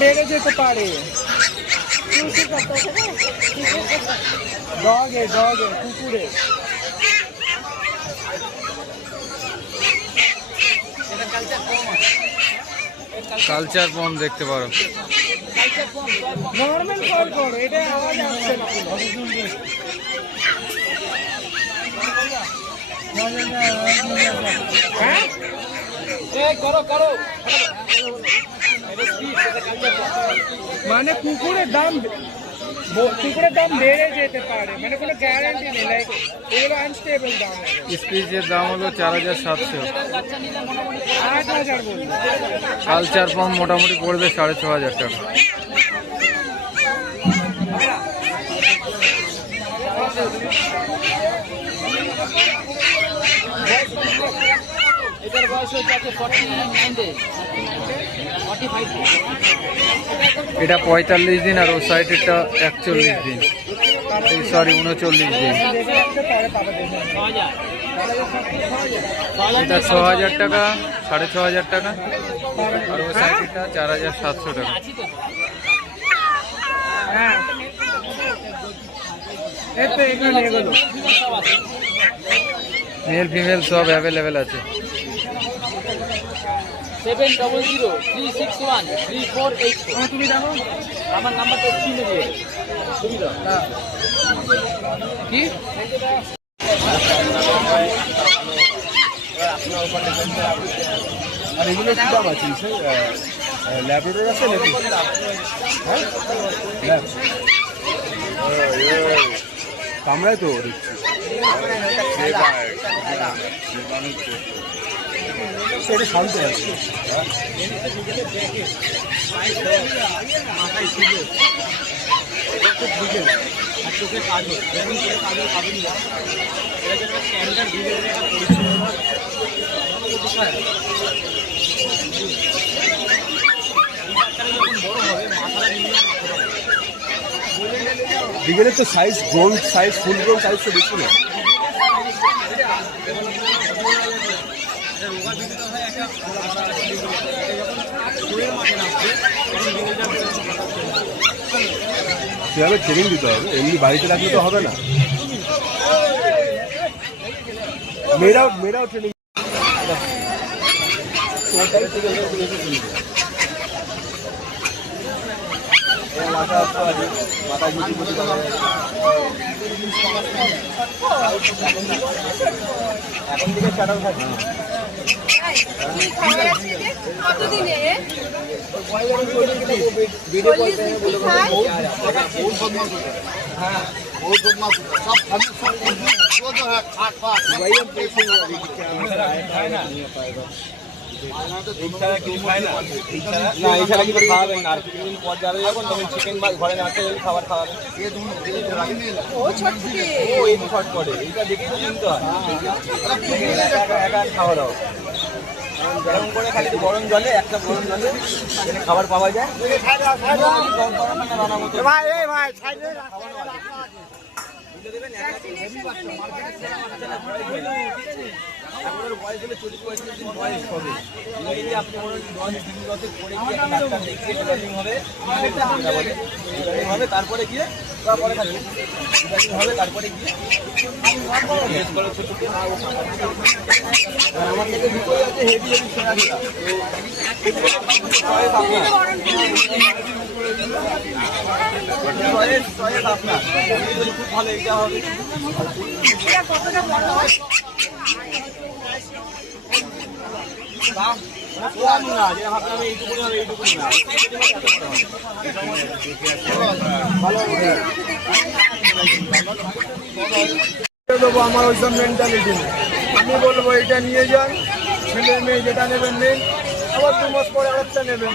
বেড়ে যেতে পারে। ডগে কুকুরে। কালচার পন দেখতে পারো। নর্মাল কল করো, এটা আওয়াজ আসছে না। মানে কুকুরের দাম বেড়ে যেতে পারে, মানে কোনো গ্যারান্টি নেই। লাইক এগুলো আনস্টেবল দাম। স্পিচের দাম হলো 4700। 8000 বলবো। কালচার পন মোটামুটি পড়বে 6500 টাকা। এটার বয়স হচ্ছে 49 ডে। এটা 45 দিন আর ও সাইডেরটা 41 দিন, সরি 39 দিন। এটা 6000 টাকা, 6500 টাকা, আর ও সাইডেরটা 4700 টাকা। হ্যাঁ, এতে এখানে এগুলো মেল ফিমেল সব অ্যাভেলেবেল আছে। 7003613484। তুমি দেখো আমার নাম্বারটা স্ক্রিনে দিয়ে সুবিধা কি আর এগুলো কি দাম আছে? ল্যাবরেটর আছে নাকি? হ্যাঁ, কামড়ায় তো দেখছি। সেটা শান্ত আছে। বিগেলের তো সাইজ, গ্রোন সাইজ, ফুল গ্রোন সাইজ তো বেশি না। সেভাবে ট্রেনিং দিতে হবে, এমনি বাড়িতে রাখলে তো হবে না। মেয়েরাও ট্রেনিং। এখন থেকে চাটাও থাকে। এছাড়া কিছু খাওয়াবেন না, আর কিছুদিন পর যাবে যখন তখন চিকেন বা ঘরে না খেলে খাবার খাওয়াবেন। ওই শর্ট করে এইটা দেখেই তো চিনতে হয়। একা খাওয়া দাওয়া গরম করে খালি গরম জলে, একটা গরম জলে খাবার পাওয়া যায়। বয়স হলে 40-45 দিন বয়স হবে। আপনি মনে হয় 10 দিন করে দেখিয়ে হবে, তারপরে গিয়ে পরে থাকবে হবে, তারপরে গিয়ে আমার থেকে দুটোই আছে, হেভি হেভি সেরা আপনার খুব ভালো, এটা হবে। দেবো আমার ওইসব মেন্টালিটি নেই। আমি বলবো এটা নিয়ে যান, ছেলে মেয়ে যেটা নেবেন নেই, আবার 2 মাস পরে আরেকটা নেবেন।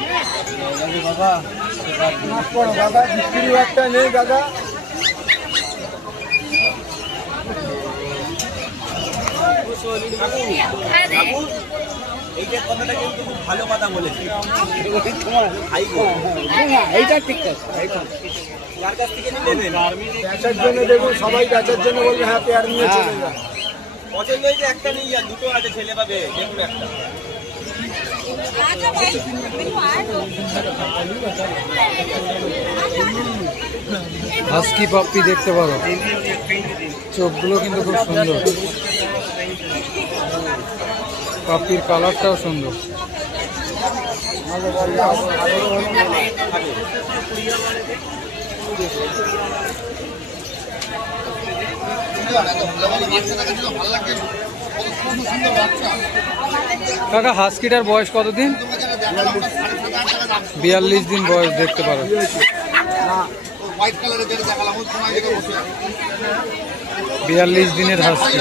দাদা মাস পড়ো দাদা, বিক্রি একটা নেই দাদা। এইটার কথাটা কিন্তু খুব ভালো কথা বলেছি। এইটা ঠিক আছে, কার কাছ থেকে নেবেন? বেচার জন্য দেখুন, সবাই বেচার জন্য বলবে হ্যাঁ পেয়ার নিয়ে চলে যান। পছন্দ হয়েছে একটা নিয়ে যান, দুটো আছে ছেলে পাবে, দেখুন একটা। হাস্কি পাপ্পি দেখতে পারো, চোখগুলো কিন্তু খুব সুন্দর, পাপ্পির কালারটাও সুন্দর। কাকা হাস্কিটার বয়স কতদিন? 42 দিন বয়স দেখতে পারো। 42 দিনের হাস্কি।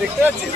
দেখতে পাচ্ছিস?